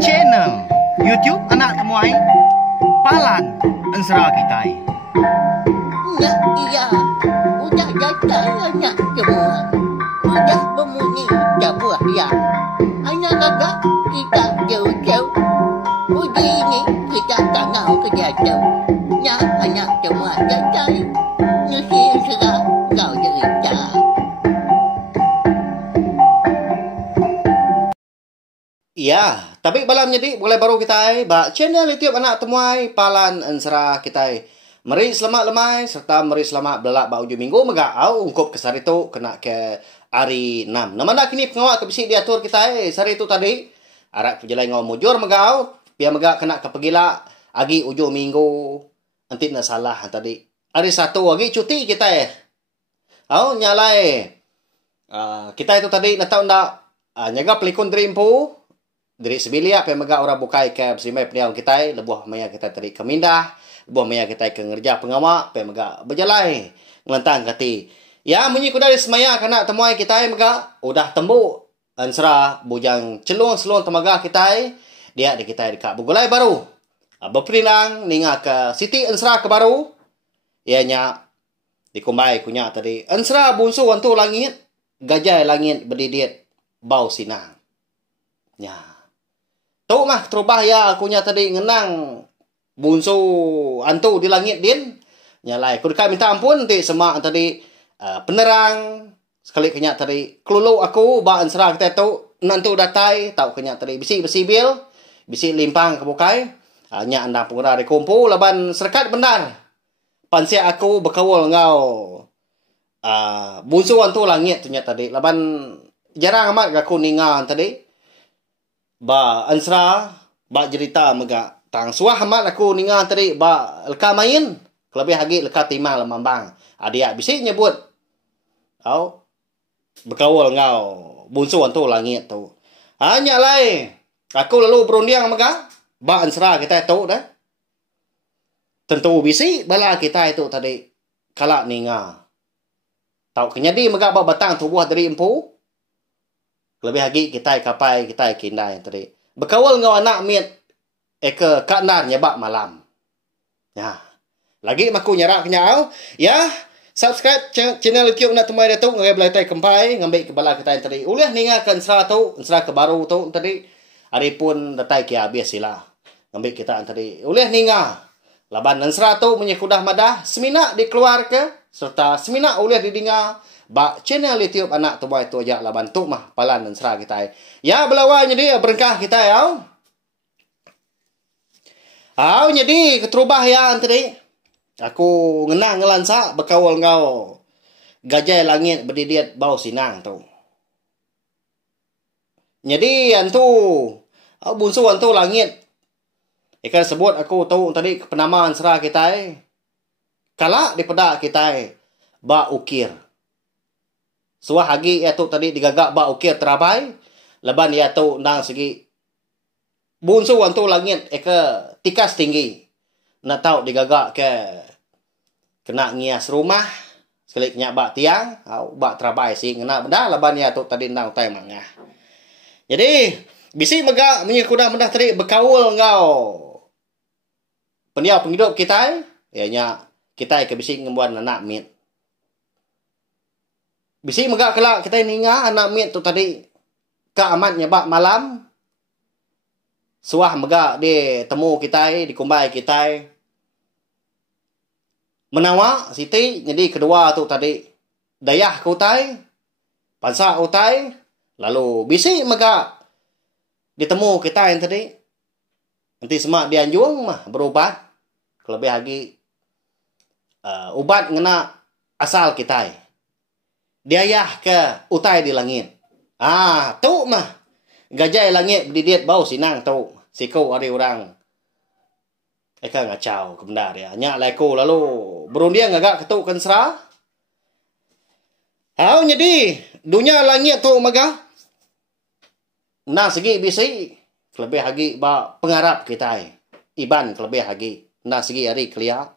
channel YouTube anak temuai Palan Ensra kita. Ya, iya. Udah datang anak semua. Udah berbunyi sebuah ya. Anak kakak kita jauh-jauh. Uji ini kita tak mau kejatuh. Ya, anak semua datang. Nusi serah kau cerita. Ya, tapi balam jadi boleh baru kita ba channel YouTube anak temuai Palan Ensra kita. Meri selamat lemai serta meri selamat belak ba ujung minggu megau ungkup ke sari tu kena ke hari 6. Nama nak kini pengawal ke bisi diatur kita sari tu tadi. Arak perjalanan ngau mujur megau biar megak kena ke pegila agi ujung minggu. Nanti nak salah tadi. Hari 1 agi cuti kita Au nyalai. Kita itu tadi nak tahu ndak nyaga pelikun dreampu. Dari sebilia pe mega orang bukai ke besimai peniau kita lebuh maya kita tadi ke mindah lebuh maya kita ke ngerja pengamak pe mega berjalai ngelantang kati ya munyi ku dari semaya kana temuai kita mega udah tembuk ansra bujang celung selung temaga kita dia di kita dekat bugulai baru berperinang ninga ke Siti Ensra ke baru ianya dikumbai kunya tadi Ensra bunsu wantu langit gajah langit berdidit bau sinang nya tu mah terubah ya akunya tadi ngenang bunsu antu di langit din nyalai ku dekat minta ampun nanti semak tadi penerang sekali kenya tadi kelulu aku ba Ensra kita tu nantu datai tau kenya tadi bisi besibil bisi limpang ke bukai nya anda pura di kumpu laban serkat benar pansia aku berkawal ngau bunsu antu langit tu nya tadi laban jarang amat aku ningan tadi ba Ensra ba cerita mega tang suah amat aku ningan tadi ba leka main kelebih lagi leka timang lemambang adia bisi nyebut au berkawal ngau bunsu antu langit tu hanya lai aku lalu berundiang mega ba Ensra kita tu dah tentu bisi bala kita itu tadi kala ninga tau kenyadi mega ba batang tubuh dari empu lebih lagi kita kapai kita kindai tadi berkawal ngau anak miet ke kanar nyebak malam ya lagi maku nyarak kenyau ya subscribe channel YouTube nak temui datuk ngai belai kempai ngambil kepala kita tadi ulah ninga ke Ensra tu Ensra ke baru tu tadi hari pun datai kia biasilah ngambil kita tadi ulah ninga laban Ensra tu menyekudah madah semina dikeluar ke serta semina ulah didinga ba channel YouTube anak tuai tu aja lah bantu mah Palan Ensra kita ya belawanya dia berkah kita ya jadi keterubah ya tadi aku ngenang ngelansa berkawal ngau gajah langit berdidit bau sinang tu jadi antu bunsu antu langit ikan sebut aku tahu tadi penama Ensra kita kala di pedak kita ba ukir suah lagi ya tu tadi digagak ba ukir terabai leban ya tu nang segi bunsu antu langit ke tikas tinggi nak tahu digagak ke kena ngias rumah sekali nya ba tiang au ba terabai si ngena benda leban ya tu tadi nang tai mangah jadi bisi mega menyekudah mendah tadi berkaul ngau peniau penghidup kita ianya kita ke bisi ngembuan anak mit bisi megak kelak kita ninga anak mit tu tadi ka amat nyebak malam suah megak di temu kita di kumbai kita menawa Siti jadi kedua tu tadi dayah ke utai pansa utai lalu bisi megak ditemu kita yang tadi nanti semak dianjung mah berobat lebih lagi ubat ngena asal kita diayah ke utai di langit tu mah gajah langit berdidit bau sinang tu siku ada orang eka ngacau kemendar ya nyak leko lalu berundiang agak ketuk Ensra jadi dunia langit tu maga nah segi bisi lebih lagi ba pengarap kita iban lebih lagi nah segi hari kelia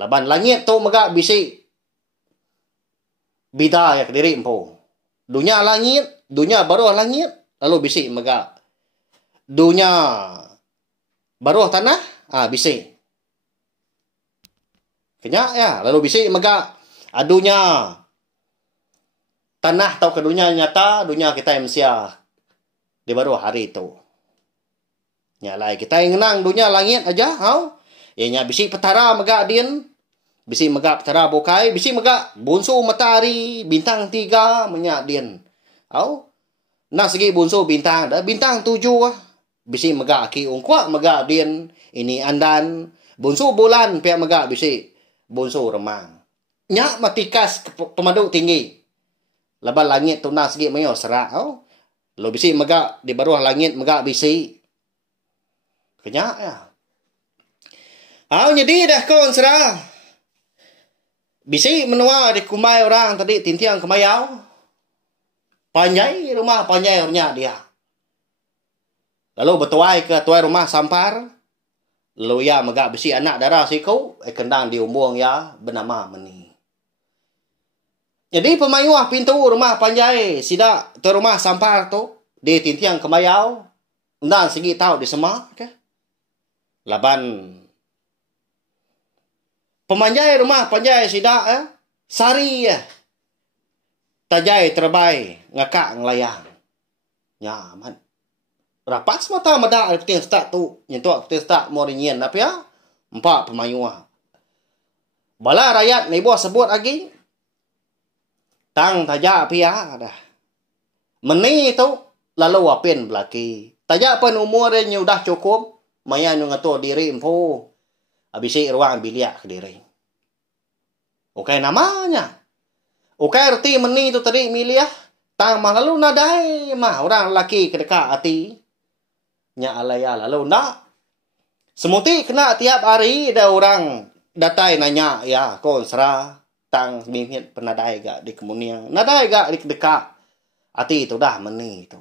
laban langit tu maga bisi bida ya kediri empu dunia langit dunia baru langit lalu bisi mega dunya baruh tanah, bisi. Kenya ya, lalu bisi mega adunya tanah atau ke dunia nyata, dunia kita yang manusia di baru hari itu. Nyalai kita yang ngenang dunia langit aja, nya bisi petara mega din, bisi mega petara bokai, bisi mega bunsu matahari, bintang 3 menyak din. Nah segi bunsu bintang dah, bintang 7 bisi mega aki ungkwa mega din, ini andan, bunsu bulan pihak mega bisi bunsu remang. Nya matikas pemandu tinggi. Laban langit tu nak segi mayo serak. Lo bisi mega di bawah langit mega bisi. Kenya ya. Jadi dah kon serah. Bisi menua di kumai orang tadi tintiang kemayau. Panjai rumah panjai orangnya dia. Lalu betuai ke tuai rumah sampar. Lalu ya mega bisi anak darah siku. Kendang diumbung ya bernama Meni. Jadi pemayuah pintu rumah panjai. Sida tuai rumah sampar tu. Di tintiang kemayau. Undang segi tahu di semak. Okay? Laban. Pemanjai rumah panjai sida. Sari ya. Tajai terbaik. Ngakak ngelayang. Nyaman. Rapas mata meda peting stak tu. Nyentuak peting stak mau rinyen. Tapi ya. 4 pemayuah. Bala rakyat ni buah sebut lagi. Tang tajak pia dah. Meni tu. Lalu wapin belaki. Tajak pun umur dia udah cukup. Maya yang ngatur diri empu. Habisi ruang biliak ke diri. Okey namanya. Okey erti meni tu tadi miliah. Tang mah lalu nadai mah. Orang lelaki kedekat hati. Nya alaya lalu nak. Semuti kena tiap hari ada orang datai nanya. Ya kon serah. Tang mimit penadai gak di kemuniang. Nadai gak di kedekat. Hati tu dah meni tu.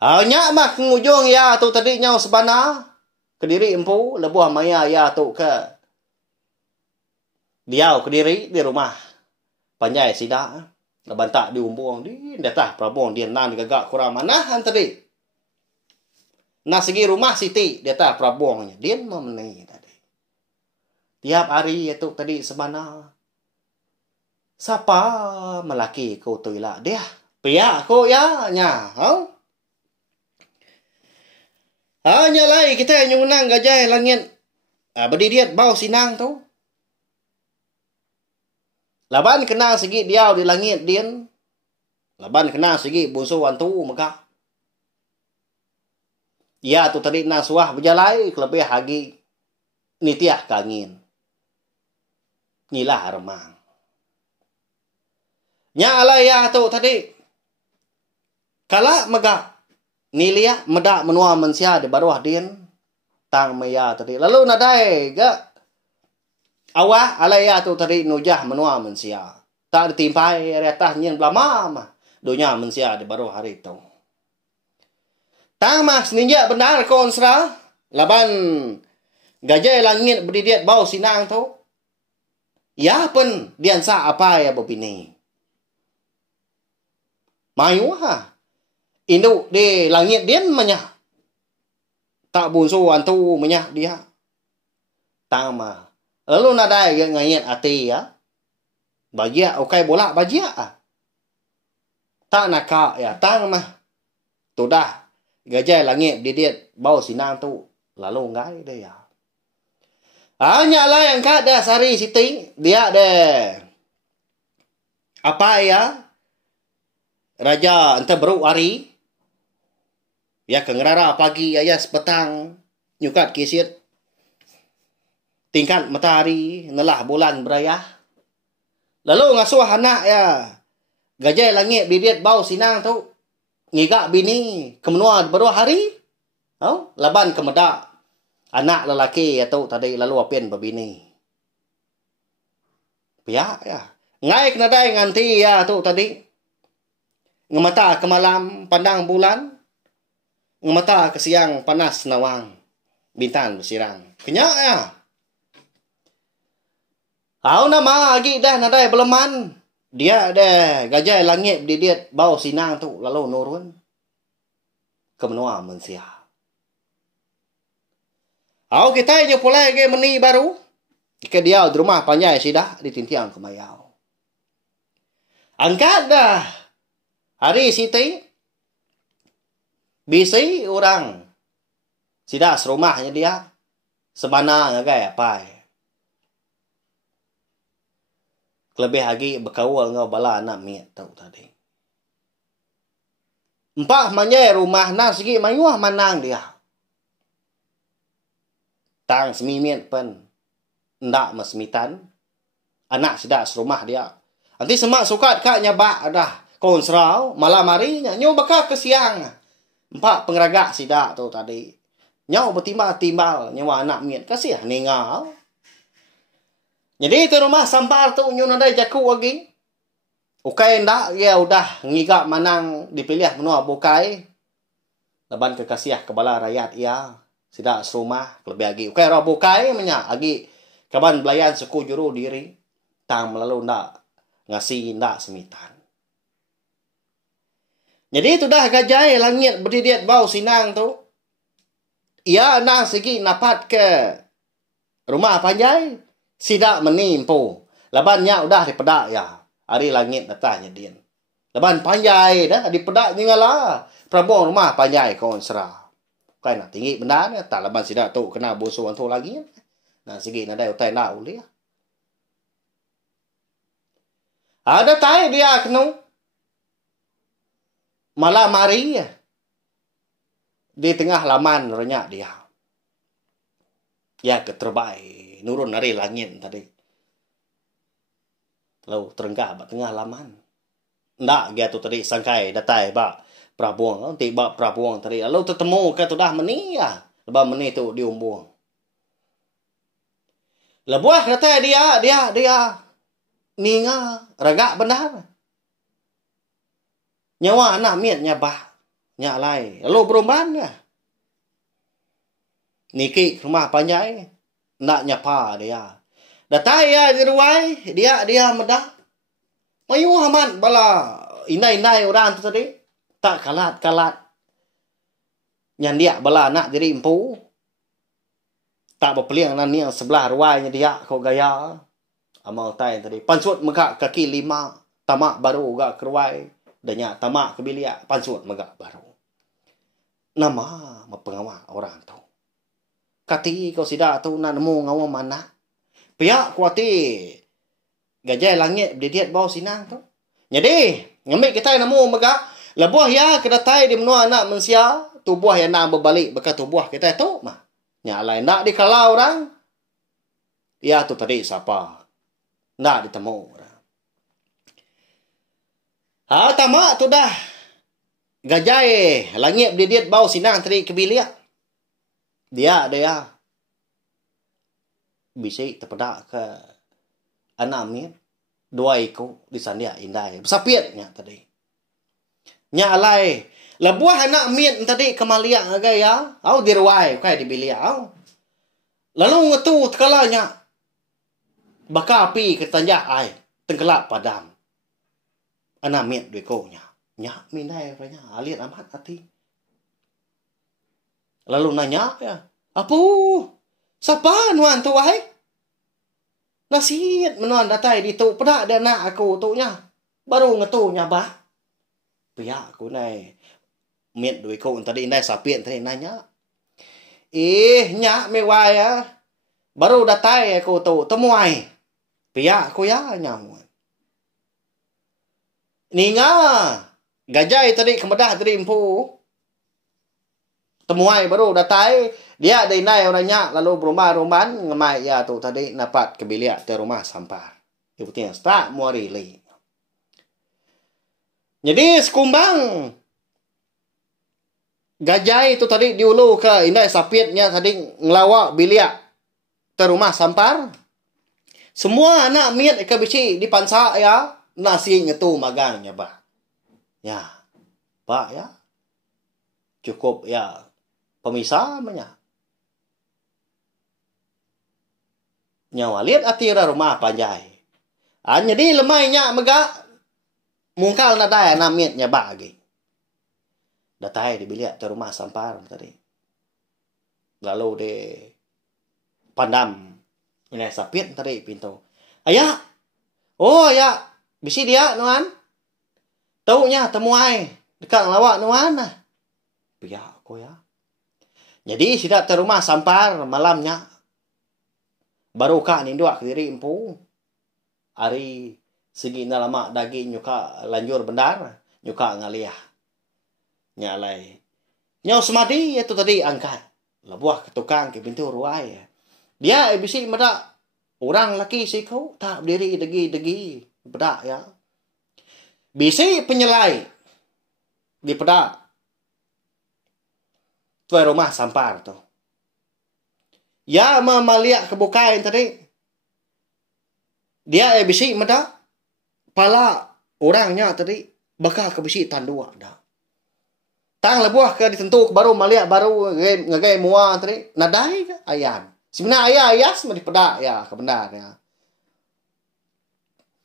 Nya mah ngujung ya tu tadi nyau sebana. Kediri empu. Lebuah maya ya tu ke. Diau kediri di rumah. Panjai sida. Leban tak diumbung. Di datah prabong dia nan gagak kurang manahan tadi. Nah segi rumah siti. Datah prabongnya. Dia memeni tadi. Tiap hari itu tadi sebana. Siapa melaki kau tu ilah. Dia. Pihak kau ya. Nya. Nyalai kita yang menang gajah langit. Berdiriat bau sinang tu. Laban kena segi diau di langit din. Laban kena segi bunsu wantu mega. Ya tu tadi na suah berjalai kelebih hagi nitiah kangin. Nyilah remang. Nya alai ya tu tadi. Kala mega nilia medak menua mensia di bawah din. Tang maya tadi. Lalu nadai ga awah alai ya tu tadi nujah menua mensia. Tak ditimpai retah nyen belama mah. Dunia mensia di bawah hari itu. Tang mas ninja benar konsra. Laban gajah langit berdiriat bau sinang tu. Ya pun diansa apa ya bopini. Mayu ha. Induk di langit dia menyah. Tak bunsu antu menyah dia. Tang mah. Lalu nadai ngayat hati ya. Bajia okai bola bajia. Tak nakak ya. Tang mah. Tu dah. Gajah langit didiat bau sinang tu. Lalu ngai dia ya. Hanya lah yang kada sari siti. Dia ada. Apa ya? Raja entah baru hari. Ya kengerara pagi ayas petang. Nyukat kisit. Tingkat matahari. Nelah bulan berayah. Lalu ngasuh anak ya. Gajah langit didiat bau sinang tu. Ngigak bini kemenua baru hari. Laban kemedak anak lelaki atau tadi lalu apin babini. Ya ya. Ngai kenadai nganti ya tu tadi. Ngemata ke malam pandang bulan. Ngemata ke siang panas nawang. Bintang bersirang. Kenyak ya. Au nama lagi dah nadai beleman. Dia ada gajah langit didiat bau sinang tu lalu nurun. ke menua mensia. Au kita nya pula ge meni baru. Ke dia di rumah panjai sidah ditintiang ke mayau. Angkat dah. Hari siti bisi orang sidah serumahnya dia sebana ngagai apa. Lebih lagi berkawal ngau bala anak miet tahu tadi. Empah manjai rumah na segi mayuah manang dia. Tang semimiet pen ndak mesmitan. Anak sidak serumah dia. Nanti semak sukat kak nyabak dah konsrau malam harinya nyo bakal ke siang. Empat pengeragak sidak tu tadi. Nyo bertimbal-timbal nyawa anak miet kasih ningau. Jadi tu rumah sampar tu nyo nadai jaku lagi. Ukai ndak ya udah ngigak manang dipilih menua bukai. Leban kekasih kebala rakyat ia sidak serumah lebih lagi. Ukai ra bukai menya lagi kaban belayan suku juru diri. Tang melalu ndak ngasih ndak semitan. Jadi itu dah gajai langit berdidiat bau sinang tu. Ia nang segi napat ke rumah panjai. Sidak menimpu. Lebannya udah dipedak ya. Hari langit datanya dia. Leban panjai dah dipedak nyengala. Prabowo rumah panjai kawan serah. Kai nak tinggi benda ni. Tak leban sidak tu kena busuan tu lagi. Nah segi nadai utai nak uli. Ada tai dia kenu. Malam hari di tengah laman renyak dia. Ya keterbaik. Nurun dari langit tadi. Lalu terenggah bat tengah laman. Ndak dia tu tadi sangkai datai ba Prabowo tiba Prabowo tadi. Lalu ketemu ke tu dah meni ya. Lepas meni tu diumbuang. Lebuah kata dia ninga ragak benar. Nyawa anak miet nyabah. Nyak lai. Lalu berumban ya. Niki rumah panjai. Nak nyapa dia. Datai ya di ruai. Dia medah. Mayu aman bala. Inai-inai orang tu tadi. Tak kalat-kalat. Yang dia bala anak diri empu. Tak berpeliang nan yang sebelah ruainya dia. Kau gaya. Amal tai tadi. Pansut megak kaki 5. Tamak baru gak keruai. Danya tamak kebiliak. Pansut megak baru. Nama mempengawal orang tu. Kati kau sidak tu nak nemu ngawam mana. Pihak kuati. Gajai langit berdidiat bau sinang tu. Jadi. Ngambil kita nemu megak. Lebuah ya kedatai di menua anak mensia. Tubuh yang nak berbalik. Bekas tubuh kita tu. Yang lain nak dikalau orang. Ya tu tadi siapa. Nak ditemu orang. Tamak tu dah. Gajai langit berdidiat bau sinang tadi kebiliak. Dia bisik terpedak ke anak miet 2 ekor di sandia indai besapiatnya tadi nya alai lebuah anak miet tadi kemaliak gaya au dirwai kai dibilia au lalu ngetu tekalanya baka api ke tanjak ai tenggelap padam anak miet 2 ekornya nya minai ranya alit amat hati. Lalu nanya ya, apa? Siapa nuan tu wahai? Nasihat menuan datai di tu pedak dan nak aku tu nya. Baru ngetu nya bah. Pihak aku nai miet 2 ekor tadi nai sapian tadi nanya. Nyak mewai ya. Baru datai aku tu temuai. Pihak aku ya nyamu. Ninga gajai tadi kemedah tadi empu. Temuai baru datai dia dari nai orangnya lalu berumah-rumahan ngemai ya tu tadi dapat kebiliak di rumah sampar. Ibu tinggal start muari li. Jadi sekumbang gajai itu tadi diulu ke indai sapiatnya tadi ngelawak biliak ke rumah sampar. Semua anak miet ke bisi dipansak ya nasi ngetu magangnya bah. Ya. Pak ya. Cukup ya. Pemisah banyak. Nyawa lihat atira rumah panjai. Jadi lemainya megak mungkal nadai namitnya bagi. Datai di bilik tu rumah sampar tadi. Lalu dia pandam. Ini sapit tadi pintu. Ayah. Oh ayah. Bisi dia nuan. Taunya temuai. Dekat lawak nuan. Biar aku ya. Jadi sidak tu rumah sampar malamnya. Baru kak ni dua ke diri empu. Hari segi na lama daging nyuka lanjur bendar. Nyuka ngaliah. Nyalai. Nyau semadi itu tadi angkat. Labuah ke tukang ke pintu ruai. Dia bisi medak. Orang laki si kau tak berdiri degi pedak ya. Bisi penyelai di pedak. Tuai rumah sampar tu. Ya memaliak kebukain tadi. Dia bisi medak. Pala orangnya tadi bakal ke bisi tandua dah. Tang lebuah ke ditentu baru maliak baru ngagai mua tadi. Nadai ke ayan. Sebenarnya ayah semua di pedak ya kebenar ya.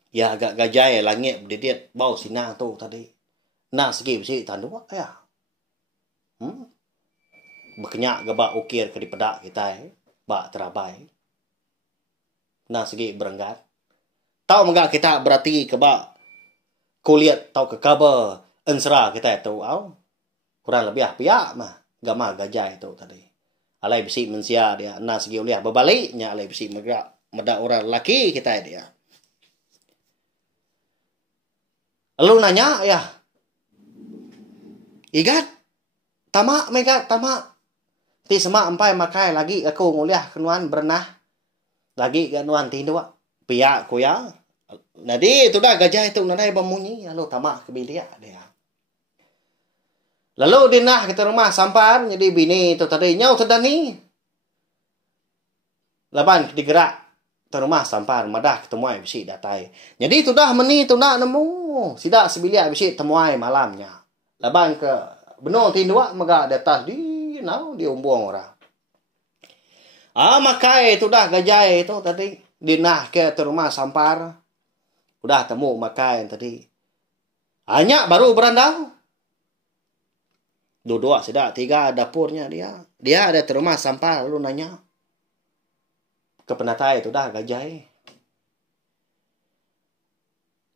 Ya agak gajai langit berdidit bau sinar tu tadi. Nah segi besi tandua ya. Berkenyak gabak ukir ke di pedak kita bak terabai. Nah segi berenggat. Tahu enggak kita berarti ke bak kuliah tau ke kabar ensra kita tu au. Kurang lebih pihak mah gama gajai tu tadi. Alai besi mensia dia. Nah segi uliah berbaliknya alai besi medak orang lelaki kita dia. Lalu nanya ya. Igat. Tamak megat tamak. Ti semak empai makai lagi aku nguliah kenuan berenah. Lagi kenuan tindu. Piak ku ya. Nadi tu dah gajah itu nadai bemunyi. Lalu tamak ke bilik dia. Lalu dinah kita rumah sampar. Jadi bini tu tadi nyau terdani. Laban digerak. Kita rumah sampar. Madah ketemuai besi datai. Jadi tu dah meni tu nak nemu. Sidak sebilik besi temuai malamnya. Laban ke benung tindua. Magak di atas di. Nau di umbuang orang. Makai tu dah gajai tu tadi. Dinah ke rumah sampar. Udah temu makai tadi. Hanya baru berandau. Dua sedak tiga dapurnya dia. Dia ada rumah sampar lalu nanya. Ke penatai tu dah gajai.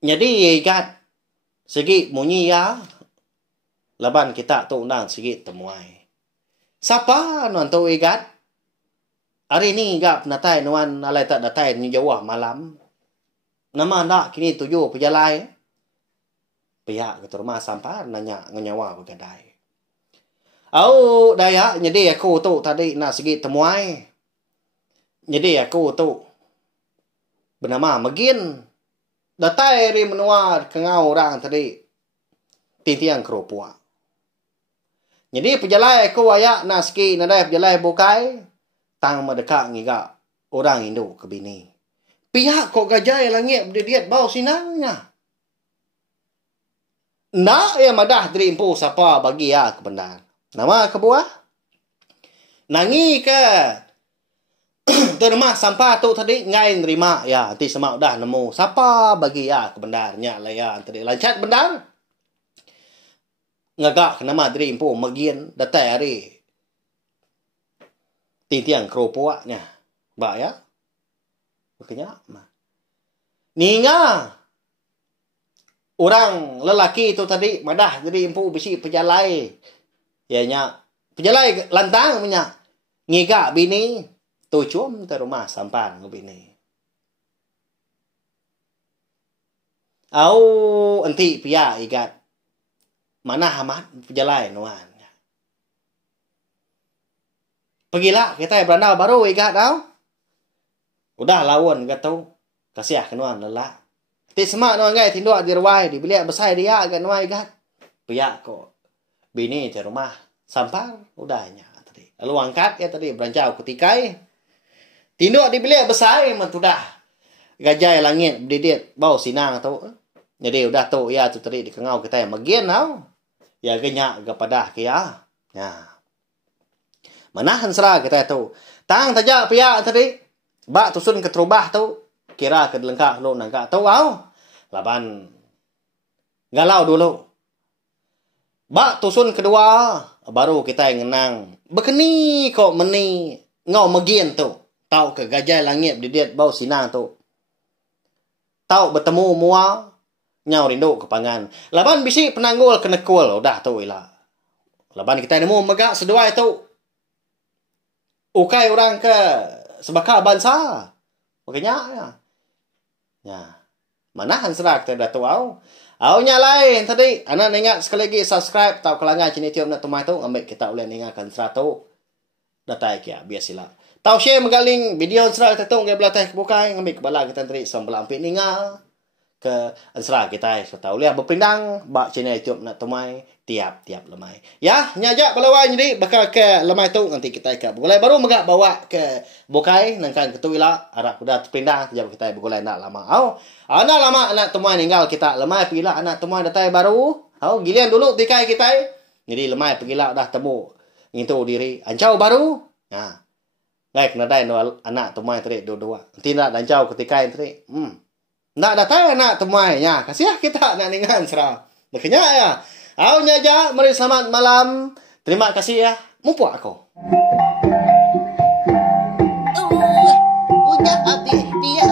Jadi ikat. Segi munyi ya. Laban kita tu undang segi temuai. Siapa nuan tu ikat? Hari ni ikat penatai nuan alai tak datai ni jawah malam. Nama nak kini tujuh pejalai. Pihak ke rumah sampar nanya ngenyawa bergadai. Daya, jadi aku tu tadi nak segi temuai. Jadi aku tu bernama Megin. Datai ri menuar kengau orang tadi. Tintiang keropua. Jadi pejalai aku ayak nak segi nadai pejalai bukai. Tang mendekat ngiga orang Indo ke bini. Pihak kok gajai langit berdidit bau sinarnya. Nak ya madah dari impu siapa bagi ya kebenar. Nama kebuah? Nangi ke? Tu rumah sampah tu tadi ngai nerima ya. Nanti semak dah nemu. Siapa bagi ya kebenarnya lah ya. Tadi lancat benar. Ngagak nama dari impu Megin datai hari. Tintiang keropuaknya. Bak ya. Makanya. Ninga. Orang lelaki tu tadi madah jadi impu bisi pejalai. Ya nya pejalai lantang punya ngiga bini tu cum te rumah sampan ke bini. Enti pia igat. Mana amat pejalai nuan. Pergilah kita berandau baru igat tau. Udah lawan gatau. Kasih kenuan lelah. Ti semak nuan gai tinduk di ruai di bilik besar dia agak nuan igat. Pia kok. Bini di rumah sampar udahnya tadi. Lalu angkat ya tadi berancau ketikai. Tinduk di bilik besar memang sudah gajai langit berdidit bau sinang tu. Jadi udah tu ya tu tadi di kengau kita yang Megin tau. Ya genyak kepada kia. Ya. Mana hansra kita tu. Tang tajak pia tadi. Bak tusun ke terubah tu. Kira ke lengkak lu nangka tu au. Laban galau dulu. Bak tusun kedua, baru kita yang ngenang. Bekeni kok meni ngau megien tu. Tau ke gajah langit didiet bau sinang tu. Tau bertemu mua nyau rindu ke pangan. Laban bisi penanggul kena kul. Udah tu ilah. Laban kita nemu megak sedua itu. Ukai orang ke sebaka bangsa. Makanya ya. Ya. Mana hansra kita dah tu au. Aunya lain tadi. Anak ingat sekali lagi subscribe tau kelangan channel YouTube nak tumai tu. Ambil kita boleh ingatkan seratu. Datai kia biasilah. Tau share megaling video ansra kita tu ngai belatih kebukai ngambil kepala kita tadi sambil ampik ningal ke ansra kita serta boleh berpindang bak channel YouTube nak tumai tiap-tiap lemai. Ya, nyajak pelawan jadi bakal ke lemai tu nanti kita ke bergulai baru megak bawa ke bukai nangkan ketuila arak kuda terpindang jam kita bergulai nak lama. Au, anak lama anak tumai ninggal kita lemai pergilah anak tumai datai baru. Au, gilian dulu tikai kita. Jadi lemai pergilah dah temu itu diri ancau baru. Nah. Baik, nadai no anak tumai tadi dua-dua. Nanti nak dancau ketika tadi. Nak datang anak tumai nya. Kasih kita nak ningan serah. Makanya ya. Au nyaja, mari selamat malam. Terima kasih ya. Mumpuk aku. Udah habis dia.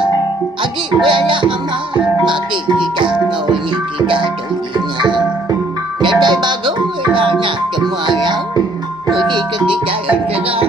Agi banyak amal. Mati kita kau ni kita dunia. Jadi bagus nak semua ya. Pergi ke kita yang cerah.